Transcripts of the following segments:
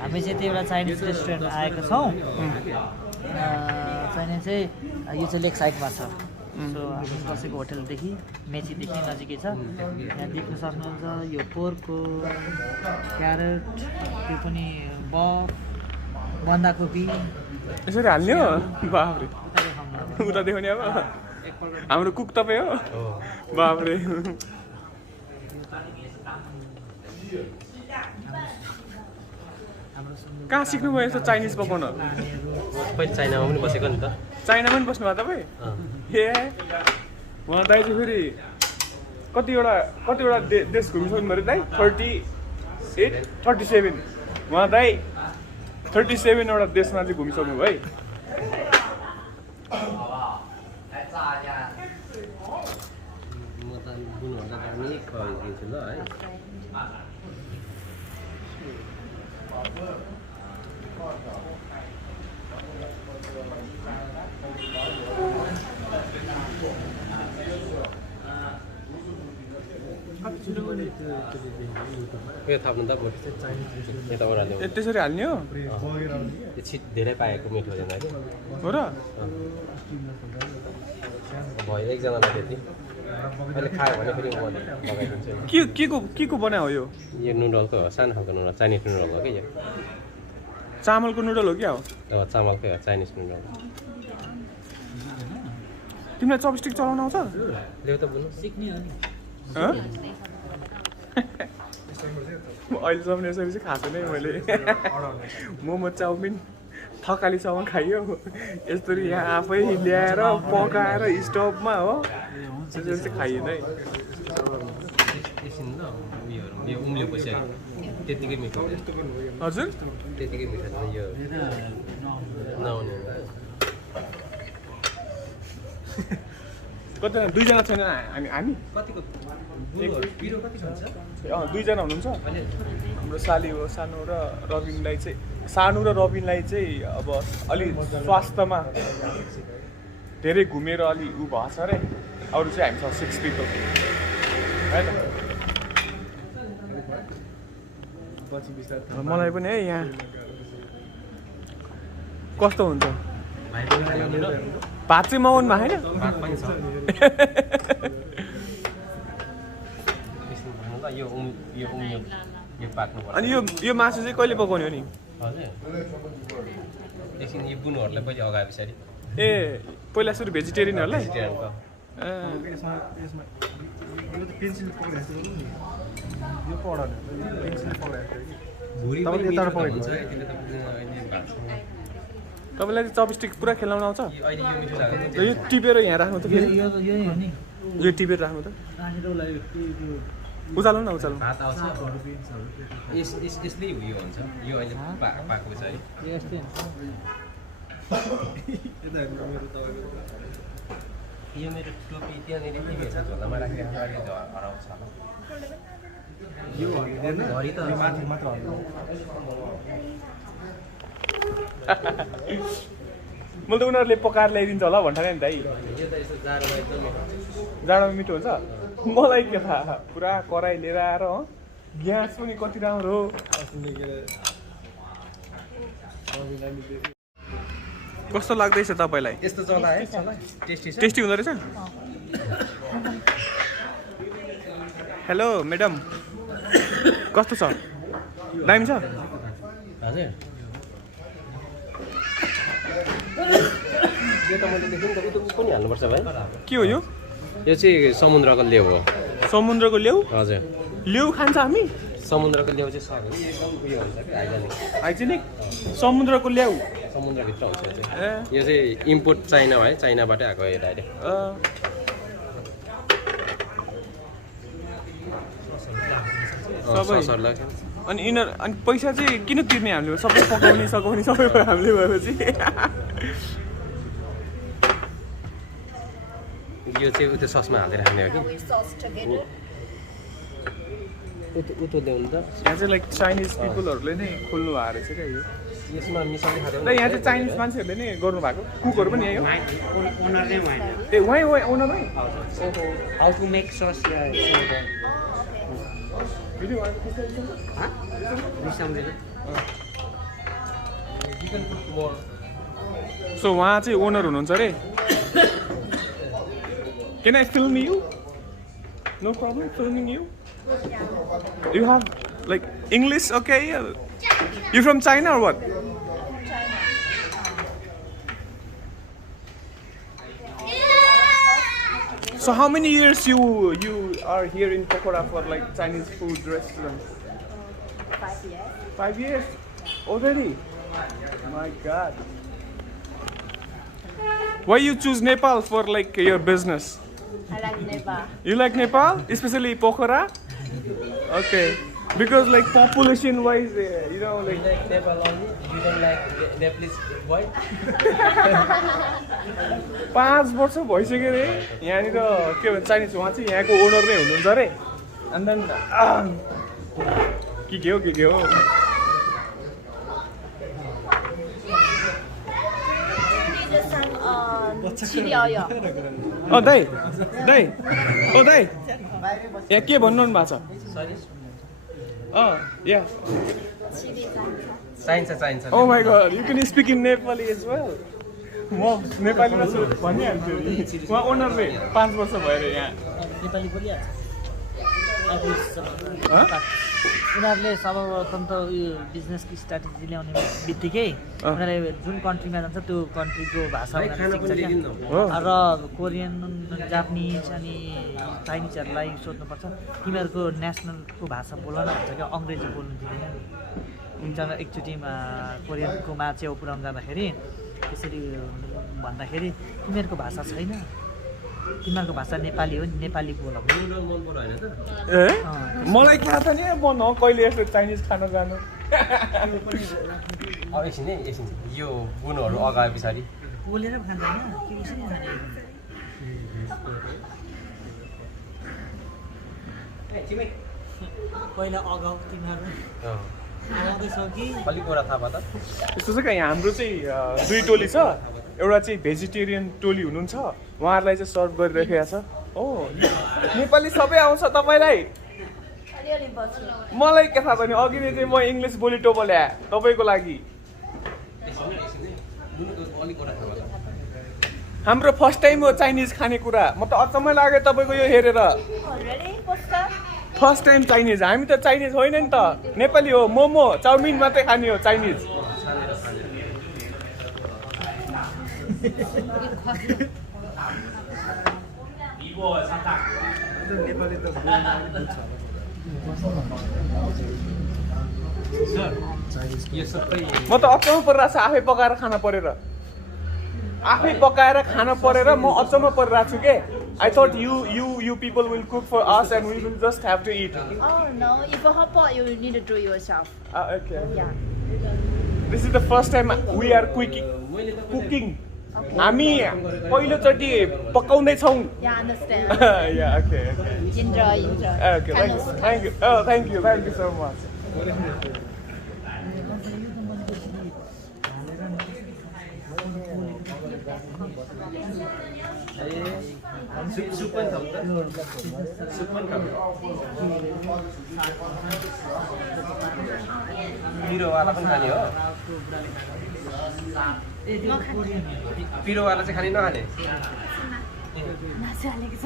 हामी चाहिँ त्यो एउटा चाइनिज रेस्टुरेन्ट आएको छौँ। चाइनिज चाहिँ यो चाहिँ लेक साइडमा छ। सो हाम्रो बसेको होटलदेखि मेचीदेखि नजिकै छ। यहाँ देख्न सक्नुहुन्छ यो पोर्कको क्यारेट, त्यो पनि बन्दाकोपी यसरी हाल्ने हो। बाफ्रे उता देखाउने अब हाम्रो कुक तपाईँ हो। बाफ्रे कहाँ सिक्नुभयो यस्तो चाइनिज पकाउन? पहिला चाइनामा पनि बसेको नि त। चाइनामा पनि बस्नुभयो तपाईँ? ए उहाँ दाइ चाहिँ फेरि कतिवटा देश घुमिसक्नु पऱ्यो दाइ? 38 37 उहाँ दाइ 37 वटा देशमा चाहिँ घुमिसक्नु भयो है। म त बुझ्नुभन्दा दामी खुवाइदिन्छु ल है। यो थप्नु त भोट यता ओह्राल्यो। त्यसरी हाल्ने हो? यो छिट धेरै पाएको मिठो हुँदैन कि हो र? भयो एकजनालाई त्यति अहिले खायो भने फेरि म लगाइदिन्छु। के को बनायो यो? यो नुडलको हो, सानो खालको नुडल, चाइनिज नुडल हो कि यो। चामलको नुडल हो क्या हो? चामलकै हो, चाइनिज नुडल। तिमीलाई चपस्टिक चलाउन आउँछ? ल्याउ त बुझ्नु सिक्ने हो नि। अहिलेसम्म यसरी चाहिँ खाएको नै मैले। मोमो चाउमिन थकाली चाउमिन खाइयो यसरी यहाँ आफै ल्याएर पकाएर स्टोभमा हो त्यसरी चाहिँ खाइएन है। एकछिन ल यो उम्लिएपछि त्यतिकै मिठो हुन्छ। हजुर त्यतिकै मिठो छ यो नआउने। कतिजना? दुईजना छैन हामी? कतिको पिरो कति हुन्छ? दुईजना हुनुहुन्छ। हाम्रो साली हो सानु र रबिनलाई चाहिँ अब अलि स्वास्थ्यमा धेरै घुमेर अलि ऊ भएको छ अरे। अरू चाहिँ हामीसँग 6 पिपल है त। मलाई पनि है यहाँ कस्तो हुन्छ? भात चाहिँ मगाउनु भएको छैन? भात पनि छ। यो पाक्नुपर्छ। अनि यो मासु चाहिँ कहिले पकाउने हो नि? हजुर एकछिन यो बुनुहरूलाई पहिले अगाए पछाडि। ए पहिला सुरु भेजिटेरियनहरूलाई? भेजिटेरियनको तपाईँलाई चाहिँ चपस्टिक पुरा खेलाउन आउँछ? अहिले यो मिठो लाग्छ। यो टिपेर यहाँ राख्नु त फेरि यो हो नि। यो टिपेर राख्नु त उचाल्नु न उचाल्नु। भात आउँछ यसले उयो हुन्छ। यो अहिले पाएको छ है। यस्तै यो मेरो टोपी त्यहाँनिर टिभी छ झोलामा राखेर हराउँछ। यो घरि त माथि मात्र मैले त उनीहरूले पकाएर ल्याइदिन्छ होला भन्ठाने नि दाइ। यो त यस्तो जाडोमा एकदम मिठो हुन्छ। जाडोमा मिठो हुन्छ? मलाई के थाहा, पुरा कराई लिएर आएर हो। ग्यास पनि कति राम्रो। कस्तो लाग्दैछ तपाईँलाई? यस्तो चला है चला टेस्टी छ। टेस्टी हुँदो रहेछ? हेलो म्याडम कस्तो छ? दामी छ? हजुर यो त मैले देखेँ नि त उतो पनि हाल्नुपर्छ भाइ। के हो यो? यो चाहिँ समुद्रको लेउ हो। समुद्रको लेउ? हजुर लेउ खान्छ हामी? समुद्रको लेउ चाहिँ सक्यो नि एकदम उयो हुन्छ कि हाइजेनिक। हाइजेनिक समुद्रको ल्याउ? समुद्रभित्र हुन्छ यो चाहिँ इम्पोर्ट चाइना है, चाइनाबाटै आएको यो डाइरेक्ट। सबै अनि यिनीहरू अनि पैसा चाहिँ किन तिर्ने हामीले? सबै पकाउने सघाउने सबै हामीले भएपछि यो चाहिँ उतो ससमा हालेर खाने हो कि उतो ल्याउनु त। यहाँ चाहिँ लाइक चाइनिज पिपलहरूले नै खोल्नु भएको रहेछ क्या यो। यसमा मिसाउने खाँदै र यहाँ चाहिँ चाइनिज मान्छेहरूले नै गर्नुभएको कुकहरू पनि यही हो? ओनर नै होइन। ए वहीँ ओनरै? How to make sauce video रिसाउँदैन। can put more. सो उहाँ चाहिँ ओनर हुनुहुन्छ अरे Can I film you? No problem filming you? You have like English, okay? You from China or what? So how many years you are here in Pokhara for like Chinese food restaurant? 5 years. 5 years already? My God. Why you choose Nepal for like your business? I like Nepal. You like Nepal, especially Pokhara? Okay, because like population wise, you know, You like like Nepal only? You don't like Nepalese boy? 5 वर्ष भइसक्यो रे यहाँनिर के भन्छ Chinese उहाँ चाहिँ यहाँको owner नै हुनुहुन्छ अरे एन्ड देन के हो Chili oil. दाइ यहाँ के भन्नु भएको छ Sorry? या Chili चाहिन्छ Oh my God, you can speak in Nepali as well. म नेपालीमा छु भनिहाल्छु नि उहाँ ओनरले 5 वर्ष भयो अरे यहाँ नेपाली बोलिहाल्छ Huh? उनीहरूले सर्वप्रथम त उयो बिजनेसको स्ट्राटेजी ल्याउने बित्तिकै उनीहरूले जुन कन्ट्रीमा जान्छ त्यो कन्ट्रीको भाषा खाना पनि उनीहरूले ल्याइदिनु सिक्छ न। क्या। र कोरियन जापानिज अनि चाइनिजहरूलाई सोध्नुपर्छ तिमीहरूको नेसनलको भाषा बोल न भन्छ क्या अङ्ग्रेजी बोल्नु दिँदैन एकजना एकचोटिमा कोरियनकोमा च्याउ पुऱ्याउनु जाँदाखेरि त्यसरी भन्दाखेरि तिमीहरूको भाषा छैन तिमीहरूको भाषा नेपाली हो नि नेपाली बोल मन पर्यो होइन त? ए मलाई थाहा छ नि म न कहिले यस्तो चाइनिज खान जानु अब एकछिन है एकछिन यो गुणहरू अगाए पछाडि बोलेर पो खान्छ होइन के कसरी खाने पहिला अगाउ तिमीहरू आउँदैछौ कि अलिक कुरा थाहा भयो त? यस्तो छ क्या हाम्रो चाहिँ 2 टोली छ एउटा चाहिँ भेजिटेरियन टोली हुनुहुन्छ उहाँहरूलाई चाहिँ सर्भ गरिरहेको छ ओ नेपाली सबै आउँछ तपाईँलाई अलिअलि बस्छु मलाई के थाहा छ नि अघि नै चाहिँ म इङ्ग्लिस बोली टोपो ल्याएँ तपाईँको लागि अलिक कुरा थाहा भयो त? हाम्रो फर्स्ट टाइम हो चाइनिज खानेकुरा म त अचम्मै लाग्यो तपाईँको यो हेरेर already poster first time Chinese हामी त चाइनिज होइन नि त नेपाली हो मोमो चाउमिन मात्रै खाने हो चाइनिज यो सबै म त अचम्म परिरहेको छ आफै पकाएर खान परेर आफै पकाएर खान परेर म अचम्म परिरहेको छु के I thought you people will cook for us and we will just have to eat. Oh no, if a hot pot you need to do yourself. Okay. Yeah. This is the first time we are cooking. हामी पहिलोचोटि पकाउँदैछौँ Yeah, understand. Yeah, okay. Enjoy. Okay, thank you so much. Soup पनि खाऊ त? Soup पनि खाऊ? पिरोवाला पनि खाने हो? पिरोवाला चाहिँ खाने नखाने?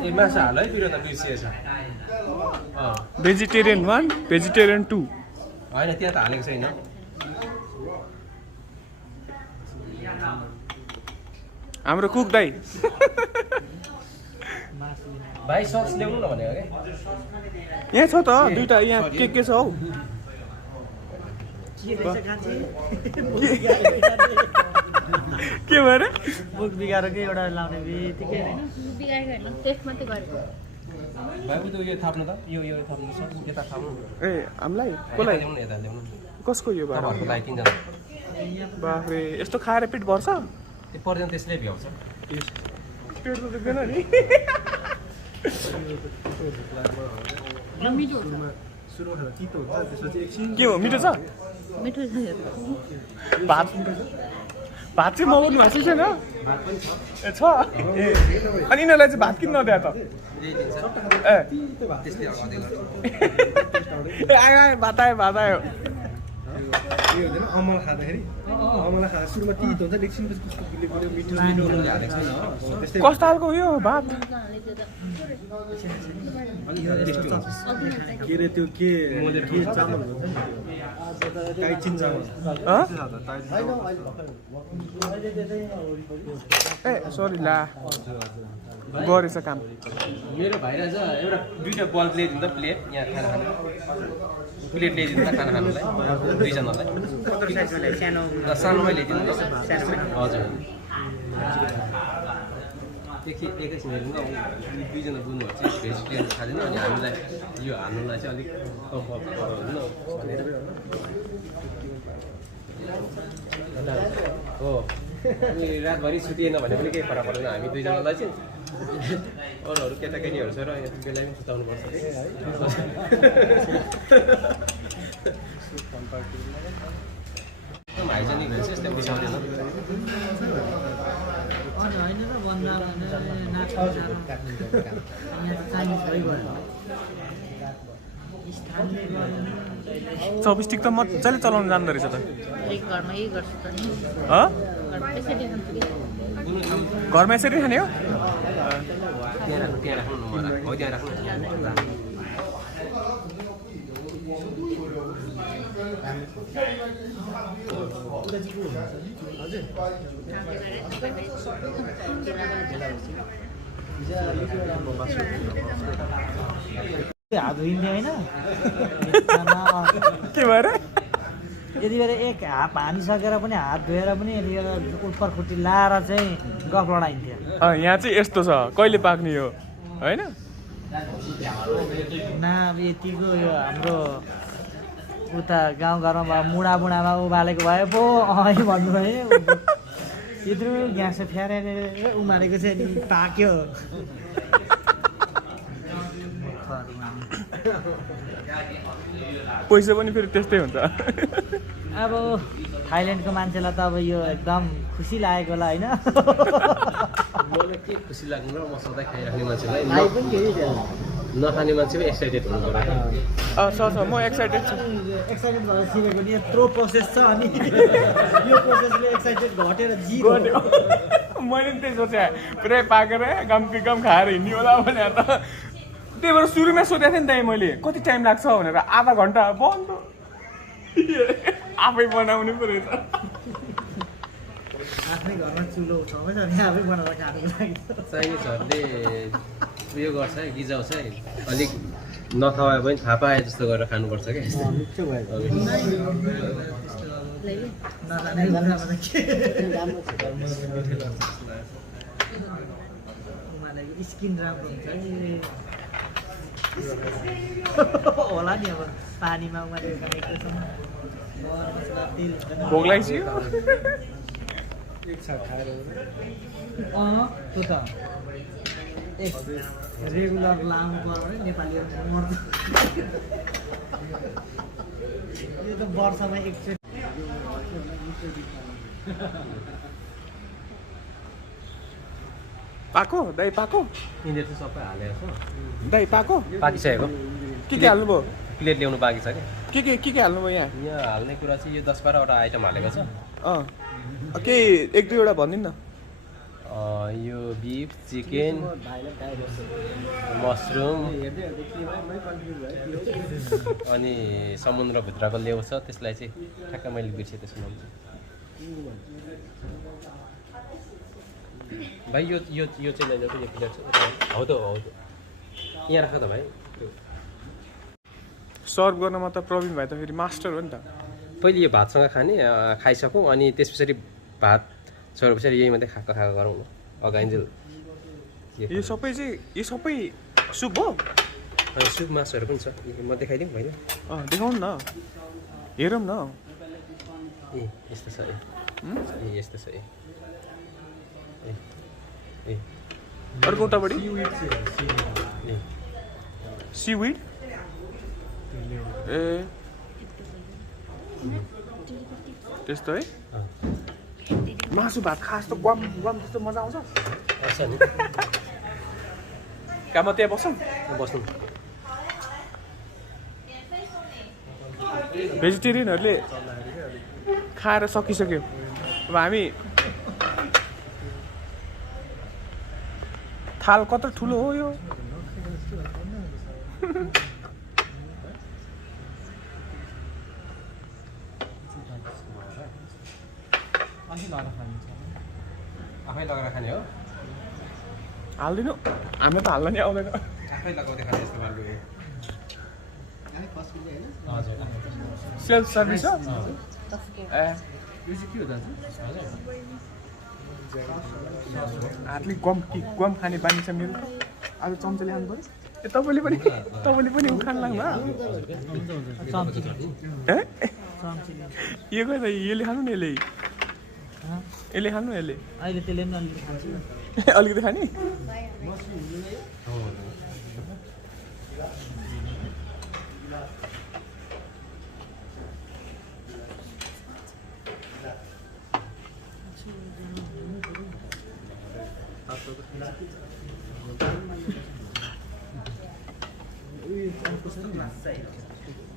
ए मासु हाल है पिरो त बिर्सिएछ भेजिटेरियन 1, भेजिटेरियन 2. होइन त्यहाँ त हालेको छैन हाम्रो कुक दाइ भाइ सस ल्याउनु न भनेको क्या यहाँ छ त दुईटा यहाँ के छ हौ के भएर मुख बिगाएर के एउटा लाउने बित्तिकै होइन बिगाड्यो टेस्ट मात्रै गरेको भाइ उयो यो थाप्नु त यो थाप्नु सस यता थाप्नु ए हामीलाई कसलाई ल्याउनु यता ल्याउनु कसको यो भएर तपाईँहरूको लागि किनजना बाफ्रे यस्तो खाएर पेट भर्छ त्यो पर्दैन त्यसले भ्याउँछ पेट त दुख्दैन नि के हो मिठो छ मिठो छ भात भात चाहिँ मगाउनु भएको छैन ए छ ए अनि यिनीहरूलाई चाहिँ भात किन नदिए त ए त्यसले ए आयो भात आयो उयो हुँदैन अमला खाँदाखेरि अमला खाँदा सुरुमा तितो हुन्छ एकछिनपछि त्यसको गुलियो मिठो मिठो हुन हालेको छैन त्यस्तै कस्तो खालको उयो भात के अरे त्यो के चामल भन्छ नि टाइचिन चामल ए सरी ला गरेछ काम मेरो भाइराज एउटा दुईटा बल्ब ल्याइदिनु त प्लेट यहाँ खाना खानु प्लेट ल्याइदिनु त खाना खानुलाई दुईजनालाई सानोमै ल्याइदिनु हजुर एकैछिन हेर्नु न दुईजना बुझ्नुभएको चाहिँ भेजिटेरियन खाँदैन अनि हामीलाई यो हाल्नुलाई चाहिँ अलिक हो अनि रातभरि सुतिएन भने पनि केही फरक पर्दैन हामी दुईजनालाई चाहिँ अरूहरू केटाकेटीहरू छ र बेलामै सुताउनु पर्छ हाइजेनिक भन्छ यस्तै बिसाउँदैन होइन र भन्दा चाइनिज भइगयो चपस्टिक त मजाले चलाउनु जान्दो रहेछ त एक घरमा यही गर्छु त नि हँ घरमा त्यसरी खान्छु कि घरमा यसरी खाने हो त्यहाँ राख्नु हो त्यहाँ राख्नु हात धोइन्थ्यो होइन के भएर यति बेला एक हात हानिसकेर पनि हात धोएर पनि उत्पर खुट्टी लाएर चाहिँ गफ लडाइन्थ्यो यहाँ चाहिँ यस्तो छ कहिले पाक्ने हो होइन न अब यतिको यो हाम्रो उता गाउँघरमा बुढामा उमालेको भए पो अँ भन्नुभयो यत्रो ग्यास फ्यारेर उमालेको चाहिँ अनि पाक्यो पैसा पनि फेरि त्यस्तै हुन्छ अब थाइल्यान्डको मान्छेलाई त अब यो एकदम खुसी लागेको होला होइन मलाई के खुसी लाग्नु र म सधैँ खाइराख्ने मान्छेलाई नखाने मान्छे पनि एक्साइटेड हुनु पर्यो म एक्साइटेड छु एक्साइटेड भएर सिकेको नि यत्रो प्रोसेस छ अनि यो प्रोसेसले एक्साइटेड घटेर जिरो मैले पनि त्यही सोचेँ पुरै पाकेर गम खाएर हिँड्ने होला भने त त्यही भएर सुरुमै सोधेको थिएँ नि त मैले कति टाइम लाग्छ भनेर आधा घन्टा बन्द आफै बनाउनु पऱ्यो त आफ्नै घरमा चुलो छमै छ भने आफै बनाएर खानुको लागि चाइनिजहरूले उयो गर्छ है गिजाउँछ है अलिक नखाए पनि थाहा पाए जस्तो गरेर खानुपर्छ क्या स्किन राम्रो हुन्छ होला नि अब पानीमा उमालेको भोक लाग्यो त्यो त रेगुलर लामो पर्यो भने नेपालीहरू मर्छ यो त वर्षमा एकचोटि पाको दाइ पाको यिनीहरू चाहिँ सबै हालेको छ दाइ पाको पाकिसकेको के हाल्नुभयो प्लेट ल्याउनु बाँकी छ क्या के हाल्नुभयो यहाँ यहाँ हाल्ने कुरा चाहिँ यो 10-12वटा आइटम हालेको छ केही 1-2वटा भनिदिनु न यो बिफ चिकन मसरुम अनि समुद्रभित्रको लेउ छ त्यसलाई चाहिँ ठ्याक्क मैले बिर्सेँ त्यसको नाम चाहिँ भाइ यो चाहिँ लैजाऊ यो प्लेट छ हौ त यहाँ राख त भाइ सर्भ गर्नमा त प्रवीण भाइ त फेरि मास्टर हो नि त पहिले यो भातसँग खाने खाइसकौँ अनि त्यस पछाडि भात छोडे पछाडि यही मात्रै खाएको गरौँ न अगाइन्जेल यो सबै सुप हो अनि सुप मासुहरू पनि छ म देखाइदिउँ होइन देखाउनु न हेरौँ न ए यस्तो छ ए यस्तो छ ए अर्को उतापट्टि सीविड ए त्यस्तो है मासु भात खास त गम त्यस्तो मजा आउँछ नि काममा त्यहाँ बस्छौँ बस्नु भेजिटेरियनहरूले खाएर सकिसक्यो अब हामी थाल कत्रो ठुलो हो यो आफै लगाएर खाने हो हाल्दिनु हामी त हाल्न नि आउँदैन आफै लगाउँदै खाने यस्तो खालको हजुर सेल्फ सर्भिस हो ए यो चाहिँ के हो दाजु हातले गम खाने बानी छ मेरो आज चम्चले खानु पर्यो ए तपाईँले पनि उखान लाग्नु यो खै त यसले खानु न यसले खानु यसले अहिले त्यसले पनि अलिकति खान्छ अलिकति खाने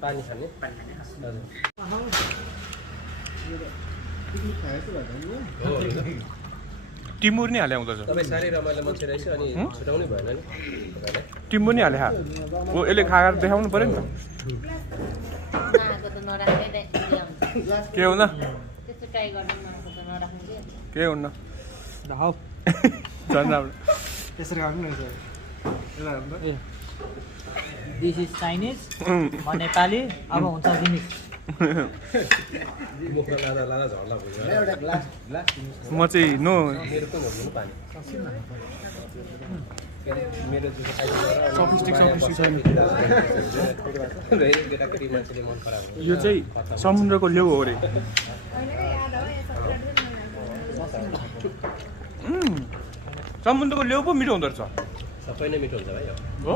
पानी खाने टिमुर नि हाले आउँदछ तपाईँ साह्रै रमाइलो मान्छे रहेछ अनि छुटाउनै भएन नि तपाईँलाई टिमुर नि हाले खा ओ यसले खाएर देखाउनु पर्यो नि नआएको त नराख्ने के हुन्न त्यस्तो ट्राई गर्नु नआएको त नराख्ने के के हुन्न हौ झन् राम्रो त्यसरी गर्नु न ए दिस इज चाइनिज म नेपाली अब हुन्छ जिनिस मुखमा लाँदा लाँदा झर्ला भयो म चाहिँ नो मेरो पनि हो पानी मेरो सफिस्टिक केटाकेटी मान्छेले मन पराएको यो चाहिँ समुद्रको लेउ हो रे समुद्रको लेउ पो मिठो हुँदो रहेछ सबै नै मिठो हुन्छ भाइ हो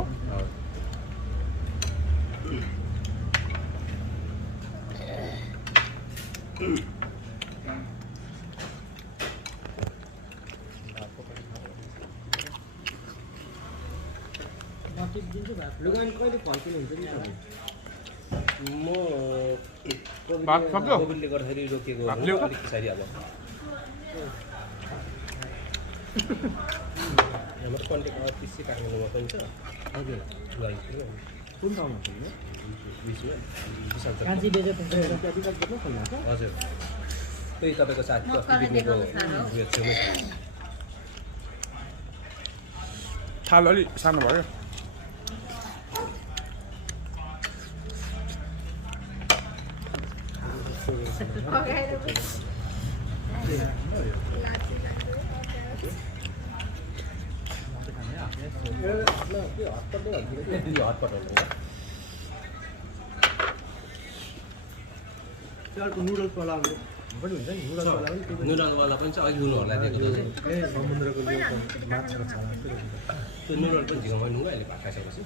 लुगान कहिले फर्किनुहुन्छ नि म भात सक्यो? कोभिडले गर्दाखेरि रोकिएको भात ल्याऊ त? अलिक पछाडि अब हाम्रो कन्ट्याक्ट अफिस चाहिँ काठमाडौँमा पनि छ हजुर कुन ठाउँमा खोल्नु कान्छी बेजे हजुर त्यही तपाईँको साथीको अस्ति पिकनिकको उयो छेउमै छ थाल अलिक सानो भयो नुडलवाला पनि छ अघि हुनुहरूलाई दिएको त्यो नुडल पनि झिकाउनु नुडल अहिले भात खाइसकेपछि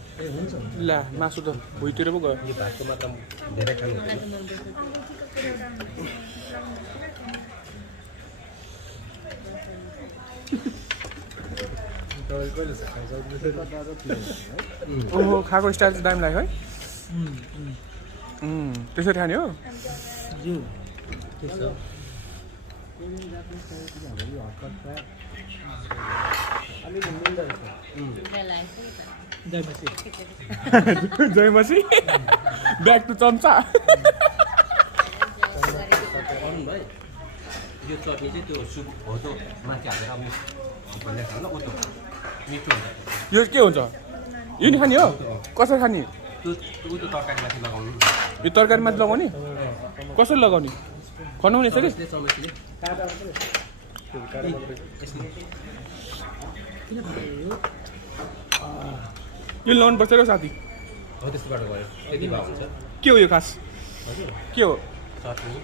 ला मासु त भुइँतिर पो गयो यो भातको मात्रा धेरै खानु हुँदैन ओहो खाएको स्टाइल चाहिँ दामी लाग्यो है त्यसरी खाने हो जय मसी ब्याक टु चम्चा अरुण भाइ यो चटनी चाहिँ त्यो सुप हो त्यो माथि हालेर भन्ने खानु न उतो मिठो हुन्छ यो के हुन्छ यो नि खाने हो कसरी खाने त्यो उतो तरकारी माथि लगाउनु यो तरकारी माथि लगाउने कसरी लगाउने खनाउने यसरी चमचीले यो लगाउनु पर्छ र साथी हो त्यस्तोबाट गयो त्यति भए हुन्छ के हो यो खास हजुर के हो चटनी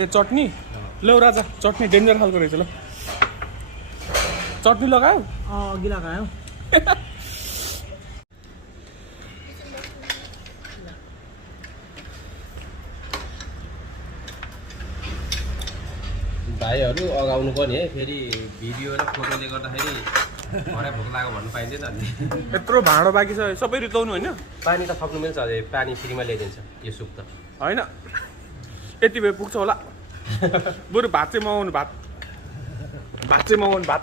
ए चटनी ल राजा चटनी डेन्जर खालको रहेछ ल चटनी लगायो अघि लगायो भाइहरू अगाउनु पर्ने है फेरि भिडियो र फोटोले गर्दाखेरि भरे भोक लाग्यो भन्नु पाइँदैन नि यत्रो भाँडो बाँकी छ सबै रुचाउनु होइन पानी त सक्नु मिल्छ अझै पानी फ्रीमा ल्याइदिन्छ यो सुप त होइन यति भए पुग्छ होला बरु भात चाहिँ मगाउनु भात चाहिँ मगाउनु भात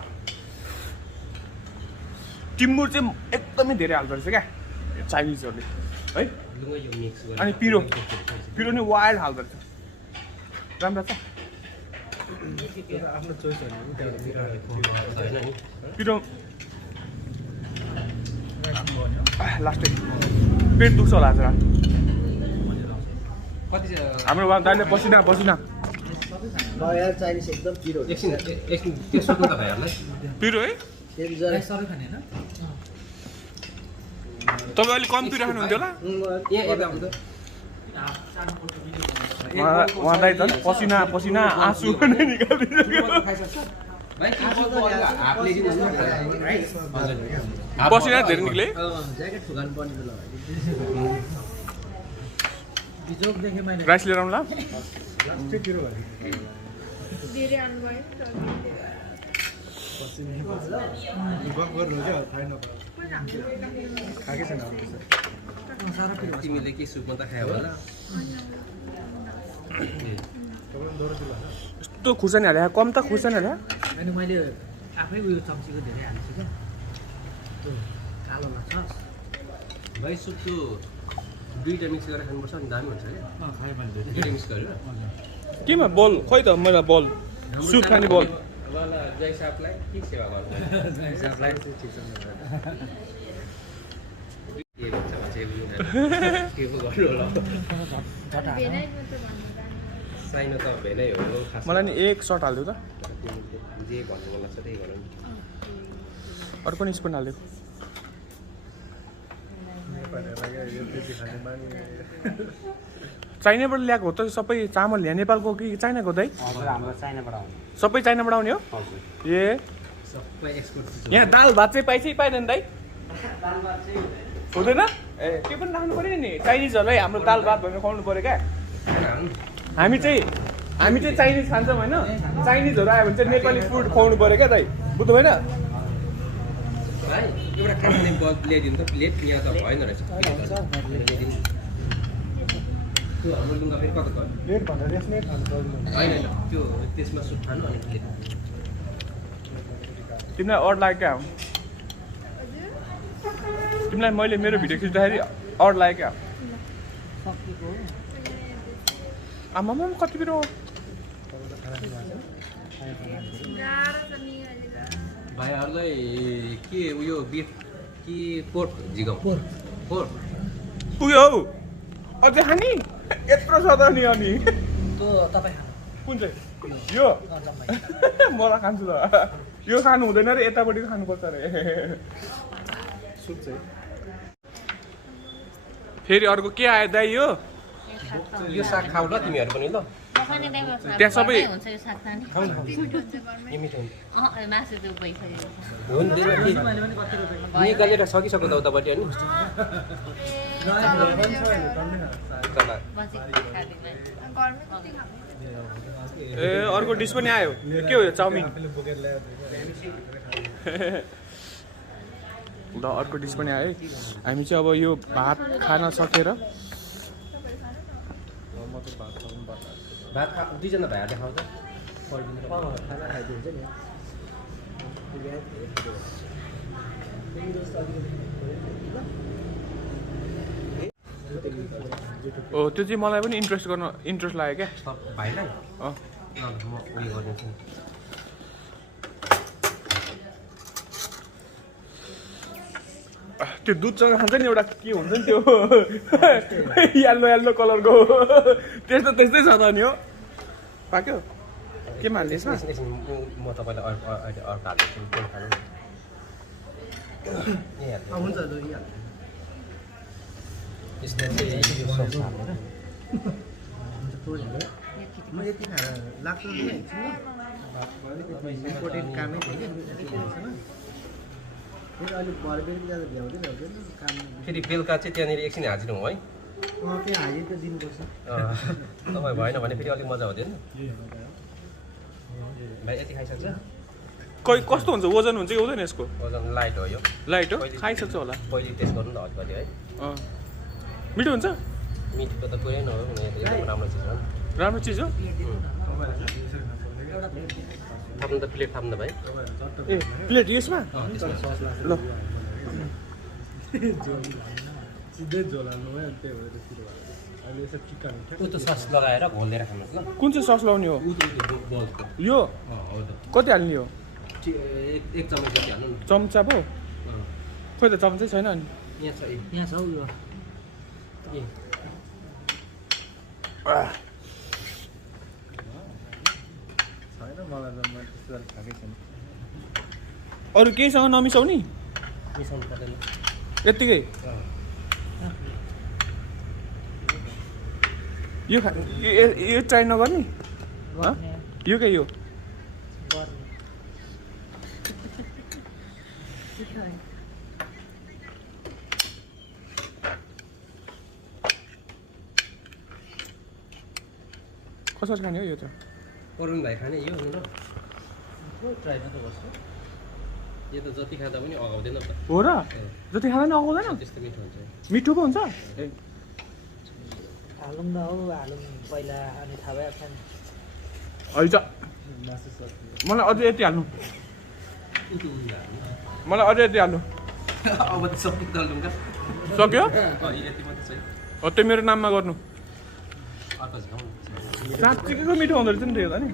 टिम्बुर चाहिँ एकदमै धेरै हाल्दो रहेछ क्या चाइनिजहरूले है अनि पिरो नि वाइल्ड हाल्दो रहेछ राम्रो छ आफ्नो चोइस होइन नि पिरो लास्टै पेट दुख्छ होला आज कति हाम्रो दाइले पसिना चाइनिज एकदम पिरो एकछिन त्यो सोध्नु त भाइहरूलाई पिरो है सबै खाने होइन तपाईँ अलिक कम पिरो खानुहुन्थ्यो होला उहाँलाई त पसिना आँसु नै निकालिदिन्छ पसिना धेरै निक्ले ज्याकेट फुगाल्नु पर्ने बेला बिजोकदेखि मैले राइस लिएर आउँला तिमीले के सुपमा त खायो होला यस्तो खुर्सानी हाले कम त खुर्सानी हाले अनि मैले आफै उयो चम्चीको धेरै हालेको छु क्या त्यो कालो लाग्छ भाइ सुप त्यो दुईवटा मिक्स गरेर खानुपर्छ अनि दामी हुन्छ क्या दुईवटा मिक्स गरेर केमा बल खोइ त मैले बल सुप खाने बल ल जय साहबलाई के सेवा गर्नु के भन्छ के गर्नु होला साइनो त भेनै हो खास मलाई नि एक सर्ट हालिदियो त जे भन्नु मन लाग्छ त्यही गरौँ अर्को नि स्पुन हालिदियो चाइनाबाट ल्याएको हो त सबै चामल यहाँ नेपालको कि चाइनाको दाइ हाम्रो चाइनाबाट आउने सबै चाइनाबाट आउने हो ए सबै एक्सपोर्ट यहाँ दाल भात चाहिँ पाइन्छ कि पाइँदैन दाइ हुँदैन ए त्यो पनि राख्नु पऱ्यो नि चाइनिजहरूलाई हाम्रो दाल भात भनेर खुवाउनु पऱ्यो क्या हामी चाहिँ चाइनिज खान्छौँ होइन चाइनिजहरू आयो भने चाहिँ नेपाली फुड खुवाउनु पऱ्यो क्या दाइ बुझ्नु भएन भाइ एउटा खाने बल ल्याइदिनु त प्लेट यहाँ त भएन रहेछ त्यो हाम्रो लुगा फेरि कता गयो होइन त्यो त्यसमा सुप खानु अनि प्लेट तिमीलाई अड लाग्यो क्या तिमीलाई मैले मेरो भिडियो खिच्दाखेरि अड लाग्यो क्या आमामा कति बेर भाइहरूलाई के उयो बिफ कि पोर्क जिगाउँ पोर्क पुग्यो हौ अझै खाने यत्रो छ त नि अनि त्यो तपाईँ खानु कुन चाहिँ यो मलाई खान्छु त यो खानु हुँदैन रे यतापट्टि खानुपर्छ अरे सुप चाहिँ फेरि अर्को के आयो दाइ यो यो साग खाऊ ल तिमीहरू पनि ल त्यहाँ सबै- हुन्छ यो साग खाने यो मिठो हुन्छ मासु त्यो भइसक्यो हुँदैन कि निकालेर सकिसक्यो त उतापट्टि अनि चला पछि खाँदिनँ ए अर्को डिस पनि आयो के हो यो चाउमिन ल अर्को डिस पनि आयो है हामी चाहिँ अब यो भात खान सकेर भात खा दुईजना भाइहरूले खाऊ त खाना खाइदिन्छ नि हो त्यो चाहिँ मलाई पनि इन्ट्रेस्ट लाग्यो क्या भाइलाई अँ ल म उयो गरिदिन्छु नि त्यो दुधसँग खान्छ नि एउटा के हुन्छ नि त्यो येल्लो कलरको त्यस्तो त्यस्तै छ त नि हो पाक्यो के मान्ने यसमा एकछिन म तपाईँलाई अहिले अर्को हालिदिन्छु त्यो खानु यही हाल्छु हुन्छ ल यही यसमा चाहिँ यो सस हालेर म यति खाएर लाग्छ इम्पोर्टेन्ट कामै थियो कि फेरि अलिक बरबेर ज्यादा भ्याउँदैन काम फेरि बेलुका चाहिँ त्यहाँनिर एकछिन हाजिर हौँ है त्यहाँ हाजिर त दिनुपर्छ तपाईँ भएन भने फेरि अलिक मजा हुँदैन भाइ यति खाइसक्छ कोही कस्तो हुन्छ वजन हुन्छ कि हुँदैन यसको वजन लाइट हो यो लाइट हो खाइसक्छ होला पहिले टेस्ट गर्नु न अलिकति है अँ मिठो हुन्छ मिठो त कुरै नहो एकदम राम्रो चिज हो राम्रो चिज हो थप्नु त प्लेट थप्नु भाइ ए प्लेट यसमा ल सिधै झोल हाल्नु भयो त्यही भएर सुरु भएको अहिले यसो चिकन ऊ त सस लगाएर घोलेर खानुहोस् ल कुन चाहिँ सस लाउने हो बल्सको यो हो त कति हाल्ने हो एक चम्मच जति हाल्नु न चम्चा पो खोइ त चम्चै छैन नि यहाँ छ यहाँ छ हौ यो ए छैन मलाई त मैले त्यस्तो खाएकै छैन अरू केहीसँग नमिसाउने मिसाउनु पर्दैन यत्तिकै यो यो ट्राई नगर्ने गर्ने यो के यो गर्ने कसरी खाने हो यो त अरुण भाइ खाने यो हुनु र ट्राई मात्रै गर्छु यो त जति खाँदा पनि अगाउँदैन त हो र जति खाँदा नि अगाउँदैन त्यस्तो मिठो हुन्छ मिठो पो हुन्छ हालौँ न हौ हालौँ पहिला अनि थाहा भइहाल्छ नि हैछ मलाई अझै यति हाल्नु मलाई अझै यति हाल्नु अब त सबै दल्नु का सक्यो यति मात्रै छ हो त्यो मेरो नाममा गर्नु अर्को झ्याउ साँच्चीको मिठो हुँदो रहेछ नि त्यो त नि